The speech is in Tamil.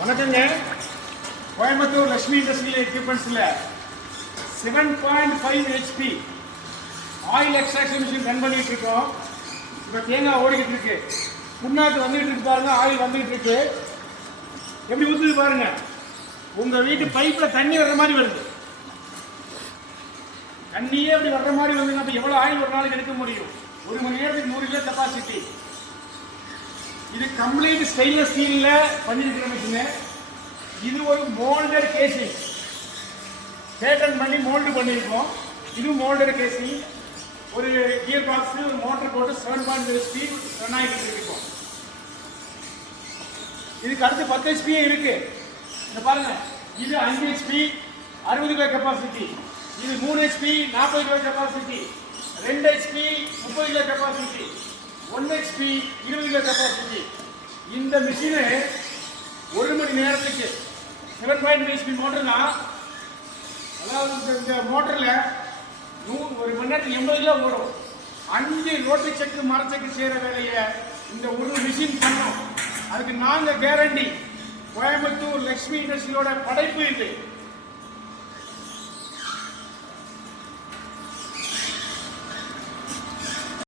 வணக்கங்க. கோயம்புத்தூர் லட்சுமி இண்டஸ்ட்ரியல் எக்யூப்மெண்ட்ஸில் 7.5 HP oil extraction machine run பண்ணிட்டு இருக்கோம். இப்போ தேங்காய் ஓடிக்கிட்டு இருக்கு, புண்ணாக்கு வந்துகிட்டு இருக்கு பாருங்க, ஆயில் வந்துகிட்டு இருக்கு. எப்படி ஊற்றுது பாருங்க, உங்க வீட்டு பைப்ல தண்ணி வர்ற மாதிரி வருது. தண்ணியே அப்படி வர்ற மாதிரி வந்து நம்ம எவ்வளவு ஆயில் ஒரு நாளைக்கு எடுக்க முடியும்? 1 மணி நேரத்துக்கு 100 கிலோ கெப்பாசிட்டி. இது கம்ப்ளீட் ஸ்டெயின்லெஸ் ஸ்டீல்ல பண்ணிருக்கிற மிஷின். இது ஒரு மோல்டட் கேசிங், பேட்டன் பண்ணி மோல்டு பண்ணியிருக்கோம். இது மோல்டட் கேசிங். ஒரு கியர் பாக்ஸ், ஒரு மோட்டர் போட்டு 7.0 HP ரன் ஆகிட்டு இருக்கோம். இதுக்கு அடுத்து 10 HP இருக்கு. இந்த பாருங்க, இது 5 HP 60 கிலோ கெப்பாசிட்டி. இது 3 HP 40 kilo capacity. 2 HP 30 kilo capacity. 1 HP 20 kilo capacity. இந்த மிஷினு 1 மணி நேரத்துக்கு 7.5 HP மோட்டர்னா, அதாவது இந்த மோட்டர்ல 1 மணி நேரத்துக்கு 80 கிலோ ஓடும். 5 ரோட்டரி செக்கு மரச்செக்கு செய்யற வேலையை இந்த ஒரு மிஷின் பண்ணும். அதுக்கு நாங்க கேரண்டி. கோயம்புத்தூர் லட்சுமி இண்டஸ்ட்ரியோட படைப்பு இது.